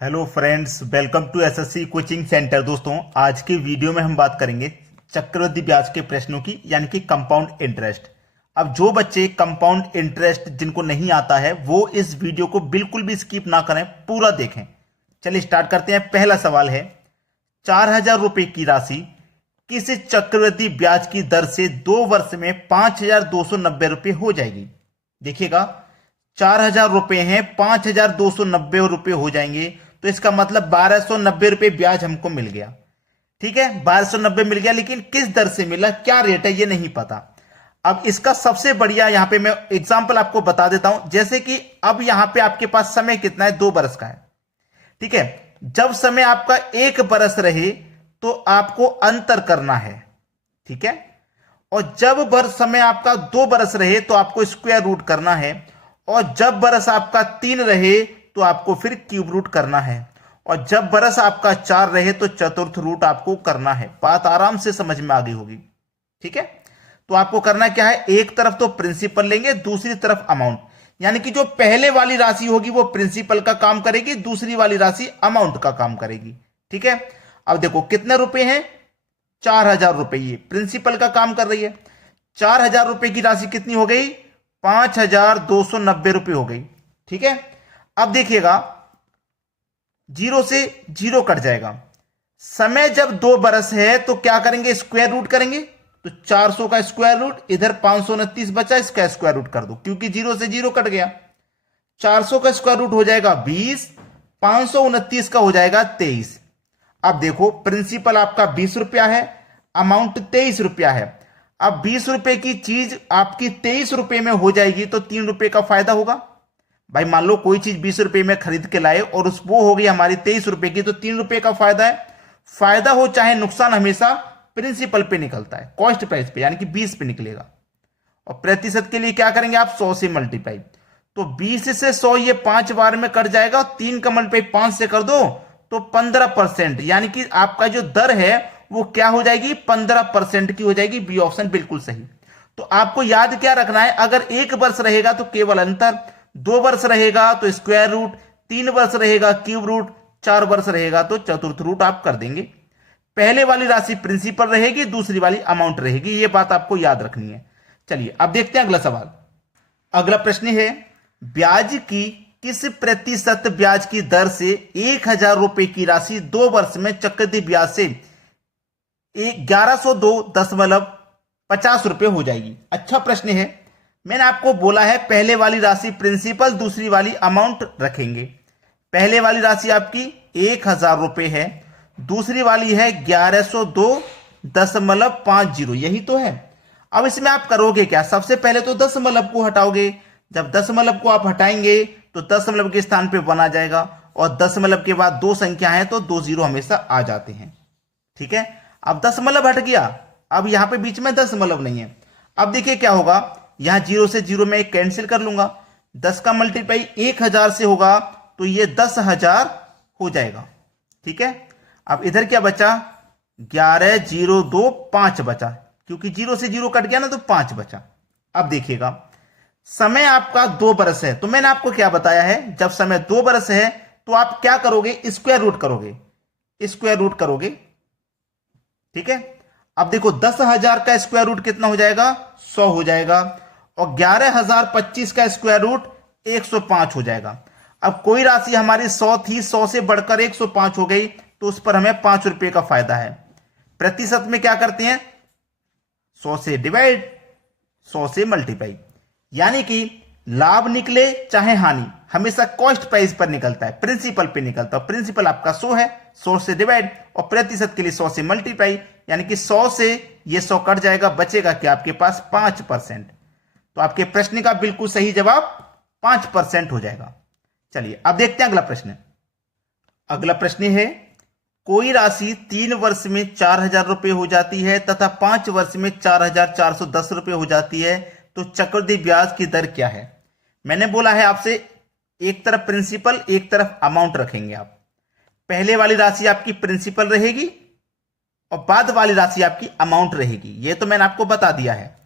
Hello friends, welcome to SSC coaching centre. दोस्तों, आज के वीडियो में हम बात करेंगे चक्रवृद्धि ब्याज के प्रश्नों की, यानी कि कंपाउंड इंटरेस्ट। अब जो बच्चे कंपाउंड इंटरेस्ट जिनको नहीं आता है वो इस वीडियो को बिल्कुल भी स्किप ना करें, पूरा देखें। चलिए स्टार्ट करते हैं। पहला सवाल है, 4,000 रुपए की राशि किस चक्रवृद्धि ब्याज की दर से 2 वर्ष में 5,290 रुपए हो जाएगी। देखिएगा, 4,000 रुपए हैं, 5,290 रुपए हो जाएंगे, तो इसका मतलब 1,290 रुपए ब्याज हमको मिल गया। ठीक है, 1,290 मिल गया, लेकिन किस दर से मिला, क्या रेट है, ये नहीं पता। अब इसका सबसे बढ़िया यहां पे मैं एग्जांपल आपको बता देता हूं। जैसे कि अब यहां पे आपके पास समय कितना है, 2 बरस का है। ठीक है, जब समय आपका 1 बरस रहे तो आपको अंतर करना है। ठीक है, और जब समय आपका 2 बरस रहे तो आपको स्क्वायर रूट करना है, और जब बरस आपका 3 रहे तो आपको फिर क्यूब रूट करना है, और जब बरस आपका 4 रहे तो चतुर्थ रूट आपको करना है। बात आराम से समझ में आ गई होगी। ठीक है, तो आपको करना क्या है, एक तरफ तो प्रिंसिपल लेंगे, दूसरी तरफ अमाउंट। यानी कि जो पहले वाली राशि होगी वो प्रिंसिपल का काम करेगी, दूसरी वाली राशि अमाउंट का काम करेगी। ठीक है, अब देखो कितने रुपए हैं, 4,000 रुपए। ये प्रिंसिपल का काम कर रही है। 4,000 रुपए की राशि कितनी हो गई, 5,290 रुपए हो गई। ठीक है, अब देखिएगा, जीरो से जीरो कट जाएगा। समय जब 2 बरस है तो क्या करेंगे, स्क्वायर रूट करेंगे। तो 400 का स्क्वायर रूट, इधर 529 बचा, इसका स्क्वायर रूट कर दो, क्योंकि जीरो से जीरो कट गया। 400 का स्क्वायर रूट हो जाएगा 20, 529 का हो जाएगा 23। अब देखो, प्रिंसिपल आपका 20 रुपया है, अमाउंट 23 रुपया है। अब 20 रुपए की चीज आपकी 23 रुपए में हो जाएगी तो 3 रुपए का फायदा होगा। भाई मान लो कोई चीज 20 रुपए में खरीद के लाए और उस वो हो गई हमारी 23 रुपए की, तो 3 रुपए का फायदा है। फायदा हो चाहे नुकसान, हमेशा प्रिंसिपल पे निकलता है, कॉस्ट प्राइस पे, यानी कि 20 पे निकलेगा। और प्रतिशत के लिए क्या करेंगे आप, 100 से मल्टीप्लाई। तो 20 से 100 ये 5 बार में कट जाएगा, 3 का मल्टीप्लाई 5 से कर दो तो 15%, यानी कि आपका जो दर है वो क्या हो जाएगी, 15% की हो जाएगी। बी ऑप्शन बिल्कुल सही। तो आपको याद क्या रखना है, अगर 1 वर्ष रहेगा तो केवल अंतर, 2 वर्ष रहेगा तो स्क्वायर रूट, 3 वर्ष रहेगा क्यूब रूट, 4 वर्ष रहेगा तो चतुर्थ रूट आप कर देंगे। पहले वाली राशि प्रिंसिपल रहेगी, दूसरी वाली अमाउंट रहेगी, ये बात आपको याद रखनी है। चलिए अब देखते हैं अगला सवाल। अगला प्रश्न है, ब्याज की किस प्रतिशत ब्याज की दर से 1,000 रुपए की राशि 2 वर्ष में चक्रवृद्धि ब्याज से 1102.50 रुपए हो जाएगी। अच्छा प्रश्न है। मैंने आपको बोला है पहले वाली राशि प्रिंसिपल, दूसरी वाली अमाउंट रखेंगे। पहले वाली राशि आपकी 1,000 रुपए है, दूसरी वाली है 1102.50, यही तो है। अब इसमें आप करोगे क्या, सबसे पहले तो दशमलव को हटाओगे। जब दशमलव को आप हटाएंगे तो दशमलव के स्थान पे 1 आ जाएगा, और दशमलव के बाद 2 संख्या है तो 2 जीरो हमेशा आ जाते हैं। ठीक है, अब दशमलव हट गया, अब यहां पे बीच में दशमलव नहीं है। अब देखिए क्या होगा, यहां जीरो से जीरो में कैंसिल कर लूंगा, 10 का मल्टीप्लाई 1,000 से होगा तो ये 10,000 हो जाएगा। ठीक है, अब इधर क्या बचा, 11,025 बचा, क्योंकि जीरो से जीरो कट गया ना तो 5 बचा। अब देखिएगा, समय आपका 2 बरस है, तो मैंने आपको क्या बताया है, जब समय 2 बरस है तो आप क्या करोगे, स्क्वायर रूट करोगे, स्क्वायर रूट करोगे। ठीक है, अब देखो 10,000 का स्क्वायर रूट कितना हो जाएगा, 100 हो जाएगा, और 11,025 का स्क्वायर रूट 105 हो जाएगा। अब कोई राशि हमारी 100 थी, 100 से बढ़कर 105 हो गई, तो उस पर हमें 5 रुपए का फायदा है। प्रतिशत में क्या करते हैं, 100 से डिवाइड, 100 से मल्टीप्लाई, यानी कि लाभ निकले चाहे हानि, हमेशा कॉस्ट प्राइस पर निकलता है, प्रिंसिपल पे निकलता है। प्रिंसिपल आपका 100 है, 100 से डिवाइड, और प्रतिशत के लिए 100 से मल्टीप्लाई, यानी कि 100 से ये 100 कट जाएगा, बचेगा कि आपके पास 5%। तो आपके प्रश्न का बिल्कुल सही जवाब 5% हो जाएगा। चलिए अब देखते हैं अगला प्रश्न। अगला प्रश्न है, कोई राशि 3 वर्ष में 4,000 रुपए हो जाती है तथा 5 वर्ष में 4,410 रुपए हो जाती है, तो चक्रवृद्धि ब्याज की दर क्या है। मैंने बोला है आपसे, एक तरफ प्रिंसिपल, एक तरफ अमाउंट रखेंगे आप। पहले वाली राशि आपकी प्रिंसिपल रहेगी और बाद वाली राशि आपकी अमाउंट रहेगी, ये तो मैंने आपको बता दिया है।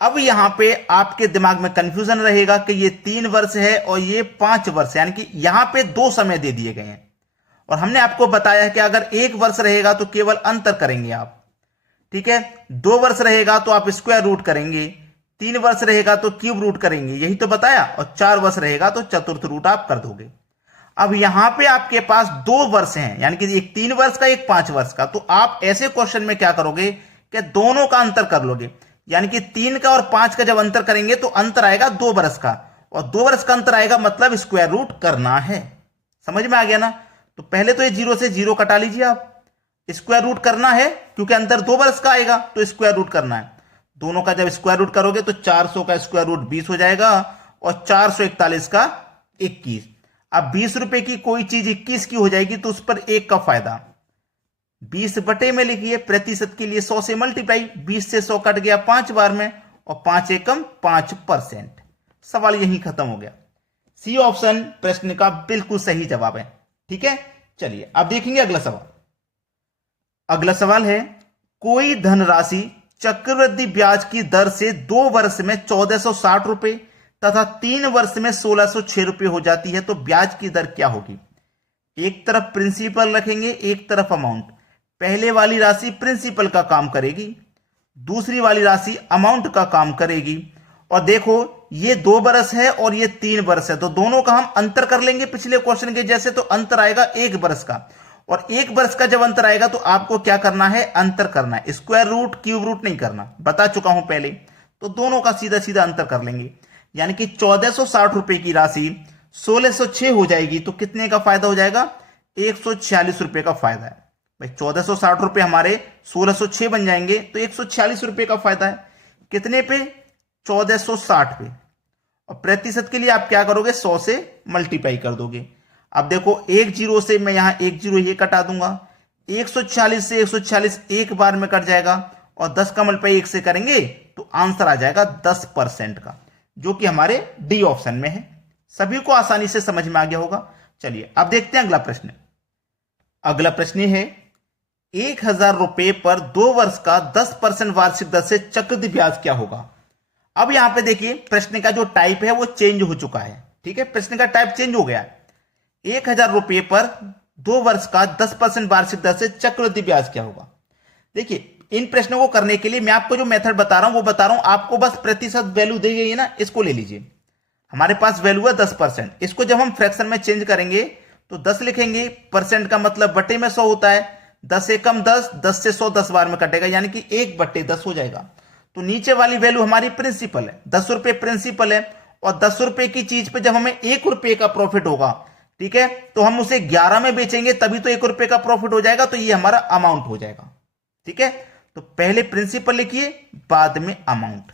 अब यहां पे आपके दिमाग में कंफ्यूजन रहेगा कि ये 3 वर्ष है और ये 5 वर्ष है, यानी कि यहां पे 2 समय दे दिए गए हैं। और हमने आपको बताया है कि अगर 1 वर्ष रहेगा तो केवल अंतर करेंगे आप, ठीक है। 2 वर्ष रहेगा तो आप स्क्वायर रूट करेंगे, 3 वर्ष रहेगा तो क्यूब रूट करेंगे, यही तो बताया, और 4 वर्ष रहेगा तो चतुर्थ रूट आप कर दोगे। अब यहां पे आपके पास 2 वर्ष हैं, यानी कि एक 3 वर्ष का एक 5 वर्ष का, तो आप ऐसे क्वेश्चन में क्या करोगे कि दोनों का अंतर कर लोगे, यानी कि 3 का और 5 का जब अंतर करेंगे तो अंतर आएगा 2 वर्ष का, और 2 वर्ष का अंतर आएगा मतलब स्क्वायर रूट करना है। समझ में आ गया ना? तो पहले तो ये 0 से 0 कटा लीजिए आप, स्क्वायर रूट करना है क्योंकि अंतर 2 वर्ष का आएगा तो स्क्वायर रूट करना है। दोनों का जब स्क्वायर रूट करोगे तो 400 का स्क्वायर रूट 20 हो जाएगा और 441 का 21। अब 20 रुपए की कोई चीज 21 की हो जाएगी तो उस पर 1 का फायदा 20 बटे में लिखिए, प्रतिशत के लिए 100 से मल्टीप्लाई, 20 से 100 कट गया 5 बार में और 5 एकम 5%। सवाल यही खत्म हो गया। सी ऑप्शन प्रश्न का बिल्कुल सही जवाब है, ठीक है। चलिए अब देखेंगे अगला सवाल। अगला सवाल है, कोई धनराशि चक्रवृद्धि ब्याज की दर से 2 वर्ष में 1460 रुपए तथा 3 वर्ष में 1606 रुपए हो जाती है, तो ब्याज की दर क्या होगी? एक तरफ प्रिंसिपल रखेंगे, एक तरफ अमाउंट। पहले वाली राशि प्रिंसिपल का काम करेगी, दूसरी वाली राशि अमाउंट का काम करेगी। और देखो ये 2 वर्ष है और ये 3 वर्ष है, तो दोनों का हम अंतर कर लेंगे पिछले क्वेश्चन के जैसे, तो अंतर आएगा 1 वर्ष का। और 1 वर्ष का जब अंतर आएगा तो आपको क्या करना है? अंतर करना है, स्क्वायर रूट क्यूब रूट नहीं करना, बता चुका हूं पहले। तो दोनों का सीधा सीधा अंतर कर लेंगे, यानी कि 1460 रुपए की राशि 1606 हो जाएगी तो कितने का फायदा हो जाएगा? 146 रुपए का फायदा है भाई। 1460 रुपए हमारे 1606 बन जाएंगे तो 146 रुपए का फायदा है। कितने पे? 1460 पे। और प्रतिशत के लिए आप क्या करोगे? 100 से मल्टीप्लाई कर दोगे। अब देखो 1 0 से मैं यहां 1 0 ये कटा दूंगा, 146 से 146 एक बार में कट जाएगा और 10 का मल्टीप्लाई 1 से करेंगे तो आंसर आ जाएगा 10% का, जो कि हमारे डी ऑप्शन में है। सभी को आसानी से समझ में आ गया होगा। चलिए अब देखते हैं अगला प्रश्न। अगला प्रश्न है, 1000 रुपए पर 2 वर्ष का 10% वार्षिक दर से चक्रवृद्धि ब्याज क्या होगा? अब यहां पे देखिए प्रश्न का जो टाइप है वो चेंज हो चुका है, ठीक है। प्रश्न का टाइप चेंज हो गया है। 1000 रुपए पर 2 वर्ष का 10% वार्षिक दर से चक्रवृद्धि ब्याज क्या होगा? देखिए इन प्रश्नों को करने के लिए मैं आपको जो मेथड बता रहा हूं वो बता रहा हूं, आपको बस प्रतिशत वैल्यू दी गई है ना, इसको ले लीजिए। हमारे पास वैल्यू है 10%, इसको जब हम फ्रैक्शन में चेंज करेंगे तो 10 लिखेंगे, परसेंट का मतलब बटे में 100 होता है, 10 एकम 10, 10 से 100 10 बार में कटेगा, यानी कि 1/10 हो जाएगा। तो नीचे वाली वैल्यू हमारी प्रिंसिपल है, 10 रुपए प्रिंसिपल है, और 10 रुपए की चीज पे जब हमें 1 रुपए का प्रॉफिट होगा, ठीक है, तो हम उसे 11 में बेचेंगे तभी तो 1 रुपए का प्रॉफिट हो जाएगा, तो ये हमारा अमाउंट हो जाएगा, ठीक है। तो पहले प्रिंसिपल लिखिए, बाद में अमाउंट।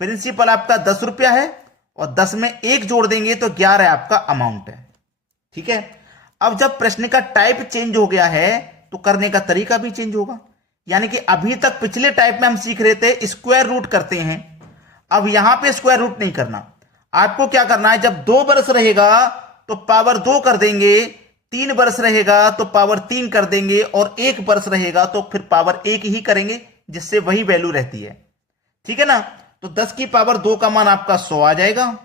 प्रिंसिपल आपका 10 रुपया है और 10 में 1 जोड़ देंगे तो 11 आपका अमाउंट है, ठीक है। अब जब प्रश्न का टाइप चेंज हो गया है तो करने का तरीका भी चेंज होगा, यानी कि अभी तक पिछले टाइप में हम सीख रहे थे स्क्वायर रूट करते हैं, अब यहां पे स्क्वायर रूट नहीं करना। आपको क्या करना है, जब 2 वर्ष रहेगा तो पावर 2 कर देंगे, 3 वर्ष रहेगा तो पावर 3 कर देंगे, और 1 वर्ष रहेगा तो फिर पावर 1 ही करेंगे, जिससे वही वैल्यू रहती है, ठीक है ना। तो 10 की पावर 2 का मान आपका 100 आ जाएगा,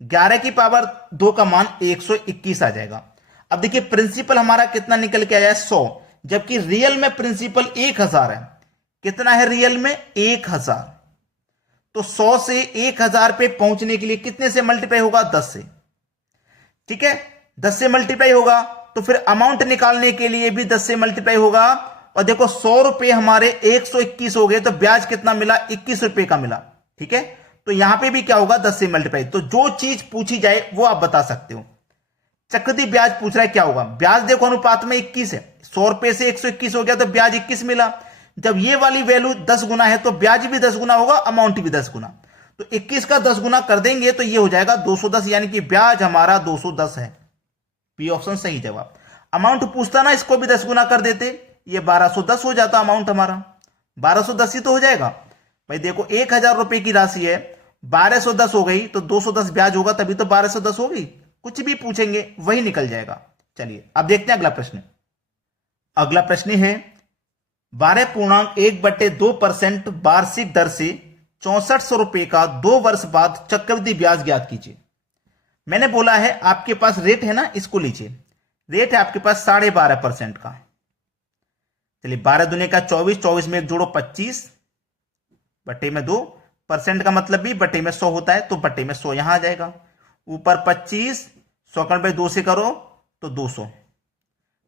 11 की पावर 2 का मान 121 आ जाएगा। अब देखिए प्रिंसिपल हमारा कितना निकल के आया? 100, जबकि रियल में प्रिंसिपल 1000 है। कितना है रियल में? 1000। तो 100 से 1000 पे पहुंचने के लिए कितने से मल्टीप्लाई होगा? 10 से, ठीक है। 10 से मल्टीप्लाई होगा तो फिर अमाउंट निकालने के लिए भी 10 से मल्टीप्लाई होगा, और देखो 100 रुपए हमारे 121 हो गए, तो ब्याज कितना मिला? 21 रुपए का मिला, ठीक है। तो यहां पे भी क्या होगा? 10 से मल्टीप्लाई। तो जो चीज पूछी जाए वो आप बता सकते हो। चक्रवृद्धि ब्याज पूछ रहा है, क्या होगा? ब्याज देखो अनुपात में 21 है, 100 रुपए से 121 हो गया तो ब्याज 21 मिला। जब ये वाली वैल्यू 10 गुना है तो ब्याज भी 10 गुना होगा, अमाउंट भी 10 गुना। तो 21 का 10 गुना कर देंगे तो ये हो जाएगा 210, यानी कि ब्याज हमारा 210 है। बी ऑप्शन सही जवाब। अमाउंट पूछता ना, इसको भी 10 गुना कर देते, ये 1210 हो जाता अमाउंट हमारा, 1210 ही तो हो जाएगा भाई। देखो 1000 रुपए की राशि है, 1210 हो गई तो 210 ब्याज होगा, तभी तो 1210 होगी। कुछ भी पूछेंगे वही निकल जाएगा। चलिए अब देखते हैं अगला प्रश्न। अगला प्रश्न है 12.1/2% वार्षिक दर से 6400 रुपए का 2 वर्ष बाद चक्रवृद्धि ब्याज ज्ञात कीजिए। मैंने बोला है आपके पास रेट है ना, इसको लीजिए, रेट है आपके पास 12.5% का। चलिए 12 दूने का 24, 24 में एक जोड़ो 25 बटे में 2, परसेंट का मतलब भी बटे में 100 होता है, तो बटे में 100 यहां आ जाएगा। ऊपर 25, 100 से करो तो 200,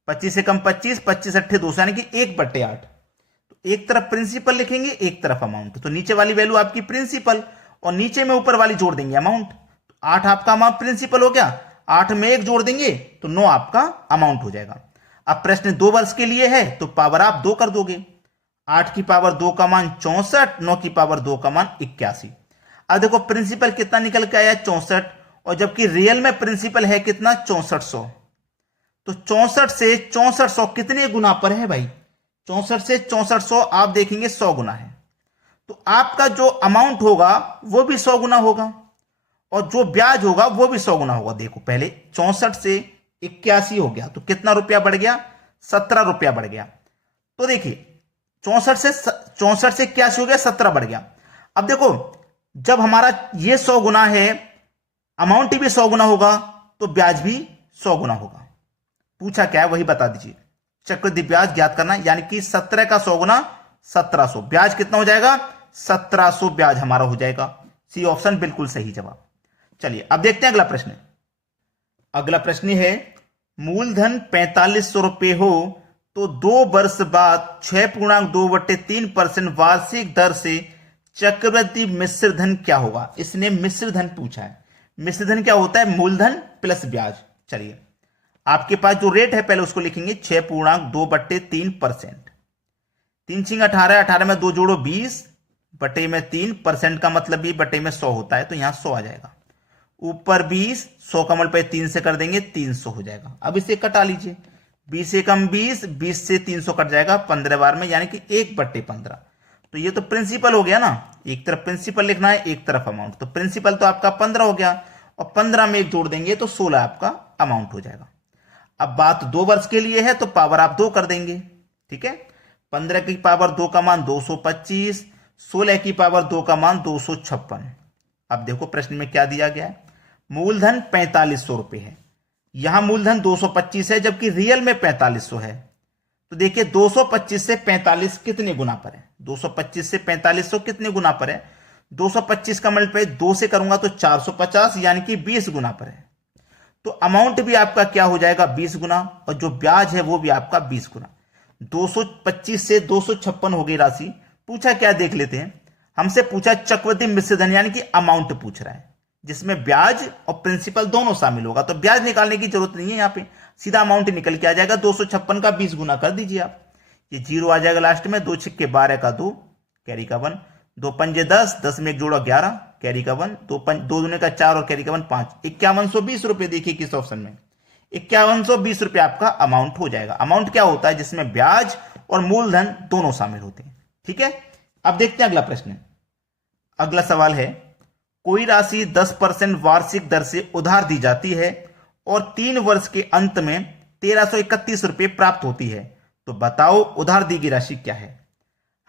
25 से कम 25, 25 अट्ठे 200 यानी कि 1/8। तो एक तरफ प्रिंसिपल लिखेंगे, एक तरफ अमाउंट। तो नीचे वाली वैल्यू आपकी प्रिंसिपल और नीचे में ऊपर वाली जोड़ देंगे अमाउंट। तो 8 आपका अमाउंट प्रिंसिपल हो गया, 8 में 1 जोड़ देंगे तो 9 आपका अमाउंट हो जाएगा। अब प्रश्न 2 वर्ष के लिए है तो पावर आप 2 कर दोगे। 8 की पावर 2 का मान 64, 9 की पावर 2 का मान 81। अब देखो प्रिंसिपल कितना निकल के आया 64, और जबकि रियल में प्रिंसिपल है कितना 6400। तो 64 से 6400 कितने गुना पर है भाई? 64 से 6400 आप देखेंगे 100 गुना है। तो आपका जो अमाउंट होगा वो भी 100 गुना होगा, और जो ब्याज होगा वो भी 100 गुना होगा। देखो पहले 64 से 81 हो गया तो कितना रुपया बढ़ गया? 17 रुपया बढ़ गया। तो देखिए 64 से 81 हो गया, 17 बढ़ गया। अब देखो जब हमारा ये 100 गुना है, अमाउंट भी 100 गुना होगा तो ब्याज भी 100 गुना होगा। पूछा क्या है वही बता दीजिए। चक्रवृद्धि ब्याज ज्ञात करना, यानी कि 17 का 100 गुना 1700, ब्याज कितना हो जाएगा? 1700 ब्याज हमारा हो जाएगा। सी ऑप्शन बिल्कुल सही जवाब। चलिए अब देखते हैं अगला प्रश्न। अगला प्रश्न है मूलधन 4500 रुपए हो तो 2 वर्ष बाद 6.2/3% वार्षिक दर से चक्रवृद्धि मिश्र धन क्या होगा? इसने मिश्र धन पूछा है। मिश्र धन क्या होता है? मूलधन प्लस ब्याज। चलिए आपके पास जो रेट है पहले उसको लिखेंगे 6.2/3%। 3 18, 18 में 2 जोड़ो 20 बटे में 3, परसेंट का मतलब भी बटे में 100 होता है, तो यहां 100 आ जाएगा। ऊपर 20, 100 का मल्टीप्लाई 3 से कर देंगे 300 हो जाएगा। अब इसे कटा लीजिए, 20 से कम 20, 20 से 300 कट जाएगा 15 बार में, यानी कि 1/15। तो ये तो प्रिंसिपल हो गया ना, एक तरफ प्रिंसिपल लिखना है एक तरफ अमाउंट। तो प्रिंसिपल तो आपका 15 हो गया, और 15 में 1 जोड़ देंगे तो 16 आपका अमाउंट हो जाएगा। अब बात 2 वर्ष के लिए है तो पावर आप 2 कर देंगे, ठीक है। 15 की पावर 2 का मान 225, 16 की पावर 2 का मान 256। अब देखो प्रश्न में क्या दिया गया है, मूलधन 4500 रुपए है, यहां मूलधन 225 है जबकि रियल में 4500 है। तो देखिए 225 से 45 कितने गुना पर है? 225 से 4500 कितने गुना पर है? 225 का मल्टीप्लाई 2 से करूंगा तो 450, यानी कि 20 गुना पर है। तो अमाउंट भी आपका क्या हो जाएगा? 20 गुना, और जो ब्याज है वो भी आपका 20 गुना। 225 से 256 हो गई राशि। पूछा क्या देख लेते हैं, हमसे पूछा चक्रवृद्धि मिश्र धन, यानी कि अमाउंट पूछ रहा है जिसमें ब्याज और प्रिंसिपल दोनों शामिल होगा। तो ब्याज निकालने की जरूरत नहीं है, यहां पे सीधा अमाउंट निकल के आ जाएगा। 256 का 20 गुना कर दीजिए आप, ये 0 आ जाएगा लास्ट में। 2 छिक्के 12 का 2, कैरी का 1, 2 पंजे 10, 10 में 1 जोड़ा 11, कैरी का 1, 2 दूने का 4 और कैरी का 1 5, 5120 रुपए। देखिए किस ऑप्शन में 5120 रुपए आपका अमाउंट हो जाएगा। अमाउंट क्या होता है? जिसमें ब्याज और मूलधन दोनों शामिल होते हैं, ठीक है। अब देखते हैं अगला प्रश्न। अगला सवाल है, कोई राशि 10% वार्षिक दर से उधार दी जाती है और 3 वर्ष के अंत में 1331 रुपए प्राप्त होती है, तो बताओ उधार दी गई राशि क्या है?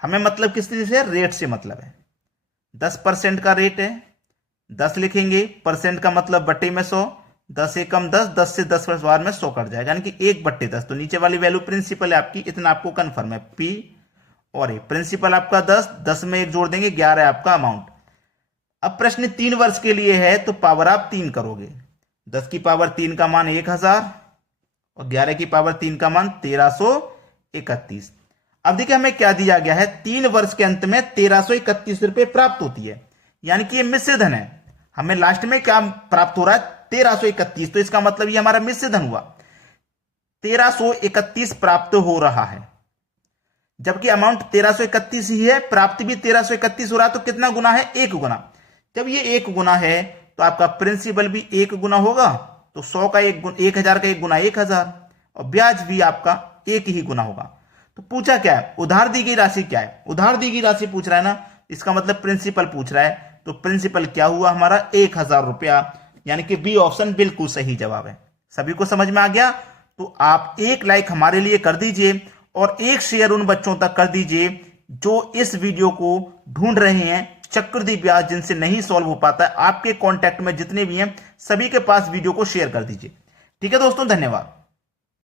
हमें मतलब किस चीज से? रेट से मतलब है। 10% का रेट है, 10 लिखेंगे, परसेंट का मतलब बटे में 100, 10 से कम 10, 10 से 10 बार में 100 कट जाएगा, यानी कि 1/10। तो नीचे वाली वैल्यू प्रिंसिपल है आपकी, इतना आपको कंफर्म है। पी और ए, प्रिंसिपल आपका 10, 10 में 1 जोड़ देंगे 11 है आपका अमाउंट। अब प्रश्न 3 वर्ष के लिए है तो पावर आप 3 करोगे। 10 की पावर 3 का मान 1000 और 11 की पावर 3 का मान 1331। अब देखिए हमें क्या दिया गया है, 3 वर्ष के अंत में 1331 रुपए प्राप्त होती है, यानी कि ये मिश्र धन है। हमें लास्ट में क्या प्राप्त हो रहा है? 1331। तो इसका मतलब ये हमारा मिश्र धन हुआ, 1331 प्राप्त हो रहा है, जबकि अमाउंट 1331 ही है, प्राप्ति भी 1331 हो रहा है। तो कितना गुना है? 1 गुना। जब ये 1 गुना है तो आपका प्रिंसिपल भी 1 गुना होगा, तो 100 का 1 गुना, 1000 का 1 गुना 1000, और ब्याज भी आपका 1 ही गुना होगा। तो पूछा क्या है? उधार दी गई राशि क्या है? उधार दी गई राशि पूछ रहा है ना, इसका मतलब प्रिंसिपल पूछ रहा है। तो प्रिंसिपल क्या हुआ हमारा? 1000 रुपया, यानी कि बी ऑप्शन बिल्कुल सही जवाब है। सभी को समझ में आ गया? तो आप एक लाइक हमारे लिए कर दीजिए और एक शेयर उन बच्चों तक कर दीजिए जो इस वीडियो को ढूंढ रहे हैं चक्रवृद्धि ब्याज, जिनसे नहीं सॉल्व हो पाता है। आपके कांटेक्ट में जितने भी हैं सभी के पास वीडियो को शेयर कर दीजिए, ठीक है दोस्तों। धन्यवाद।